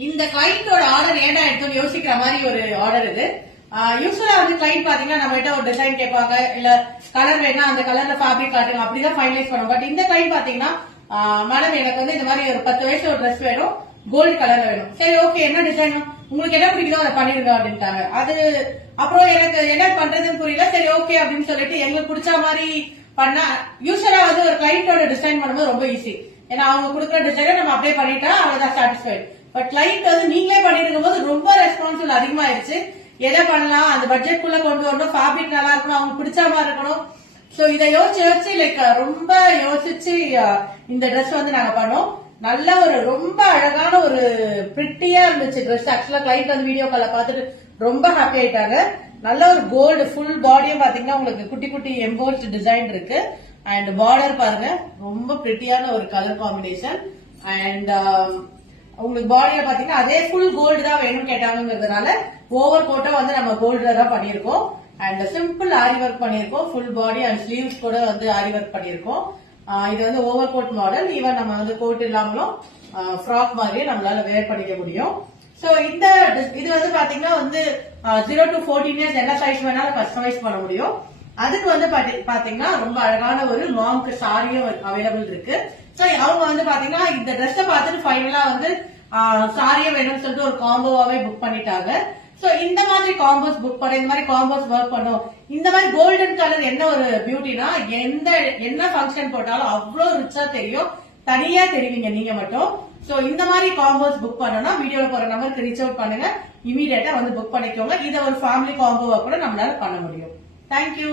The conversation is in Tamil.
இந்த கிளைண்டோட ஆர்டர் ஏன்டா எடுத்தோம்னு யோசிக்கிற மாதிரி ஒரு ஆர்டர் இது. யூஸ்வலா வந்து கிளைண்ட் பாத்தீங்கன்னா நம்ம கிட்ட ஒரு டிசைன் கேட்பாங்க, இல்ல கலர் வேணா அந்த கலர்ல ஃபேப்ரிக் காட்டுங்க, அப்படிதான் ஃபைனலைஸ் பண்ணுவோம். பட் இந்த கிளைண்ட் பாத்தீங்கன்னா மேடம் எனக்கு வந்து இந்த மாதிரி ஒரு 10 வயசு ஒரு ட்ரெஸ் வேணும், கோல்டு கலர்ல வேணும். சரி ஓகே, என்ன டிசைன் உங்களுக்கு என்ன பிடிக்குதோ அதை பண்ணிருங்க அப்படின்ட்டாங்க. அது அப்புறம் எனக்கு என்ன பண்றதுன்னு புரியல. சரி ஓகே அப்படின்னு சொல்லிட்டு எங்களுக்கு பிடிச்ச மாதிரி பண்ணா, யூஸ்வலா வந்து ஒரு கிளைண்டோட டிசைன் பண்ணும்போது ரொம்ப ஈஸி. ஏன்னா அவங்க கொடுக்குற டிசைனை நம்ம அப்ளை பண்ணிட்டா அவ்வளவுதான் சாட்டிஸ்ஃபைட். பட் கிளைண்ட் வந்து நீங்களே பண்ணிருக்கும் போது ரொம்ப ரெஸ்பான்சிபிள் அதிகமாயிருச்சு. எதை பண்ணலாம், அந்த பட்ஜெட் குள்ள கொண்டு வரணும், ஃபேப்ரிக் நல்லா இருக்கணும், அவங்க பிடிச்ச மாதிரி இருக்கணும். சோ இதை யோசிச்சு லைக் ரொம்ப யோசிச்சு இந்த ட்ரெஸ் வந்து நாங்க பண்ணோம். நல்ல ஒரு ரொம்ப அழகான ஒரு பிரிட்டியா இருந்துச்சு ட்ரெஸ். ஆக்சுவலா கிளைண்ட் வந்து வீடியோ கால பார்த்துட்டு ரொம்ப ஹாப்பி ஆயிட்டாங்க. நல்ல ஒரு கோல்டு ஃபுல் பாடியும் பாத்தீங்கன்னா உங்களுக்கு குட்டி குட்டி எம்போஸ்ட் டிசைன் இருக்கு. அண்ட் பார்டர் பாருங்க, ரொம்ப பிரிட்டியான ஒரு கலர் காம்பினேஷன். அண்ட் உங்களுக்கு பாடியில பாத்தீங்கன்னா அதே ஃபுல் கோல்டு தான் வேணும்னு கேட்டாங்கிறதுனால ஓவர் கோட்டா வந்து நம்ம கோல்டுல தான் பண்ணிருக்கோம். அண்ட் சிம்பிள் ஆரி ஒர்க் பண்ணிருக்கோம். ஃபுல் பாடி அண்ட் ஸ்லீவ்ஸ் கூட வந்து ஆரி ஒர்க் பண்ணிருக்கோம். இது வந்து ஓவர் கோட் மாடல். ஈவன் நம்ம வந்து கோட் இல்லாமலும் ஃப்ராக் மாதிரியே நம்மளால வேர் பண்ணிக்க முடியும். சோ இந்த இது வந்து பாத்தீங்கன்னா வந்து 0 to 14 இயர்ஸ் என்ன சைஸ் வேணாலும் கஸ்டமைஸ் பண்ண முடியும். அதுக்கு வந்து பாத்தீங்கன்னா ரொம்ப அழகான ஒரு மாம்க்கு சாரியும் அவைலபிள் இருக்கு. சோ அவங்க வந்து பாத்தீங்கன்னா இந்த ட்ரெஸ் பார்த்துட்டு ஃபைனலா வந்து சாரியும் வேணும்னு சொல்லிட்டு ஒரு காம்போவாவே புக் பண்ணிட்டாங்க. சோ இந்த மாதிரி காம்போஸ் புக் பண்ண, இந்த மாதிரி காம்போஸ் ஒர்க் பண்ணும். இந்த மாதிரி கோல்டன் கலர் என்ன ஒரு பியூட்டினா, என்ன ஃபங்க்ஷன் போட்டாலும் அவ்வளவு ரிச்சா தெரியும், தனியா தெரிவிங்க நீங்க மட்டும். சோ இந்த மாதிரி காம்போஸ் புக் பண்ணனா வீடியோல போற நம்பருக்கு ரீச் அவுட் பண்ணுங்க, இமீடியட்டா வந்து புக் பண்ணிக்கோங்க. இதை ஒரு ஃபேமிலி காம்போவா கூட நம்மளால பண்ண முடியும். தேங்க்யூ.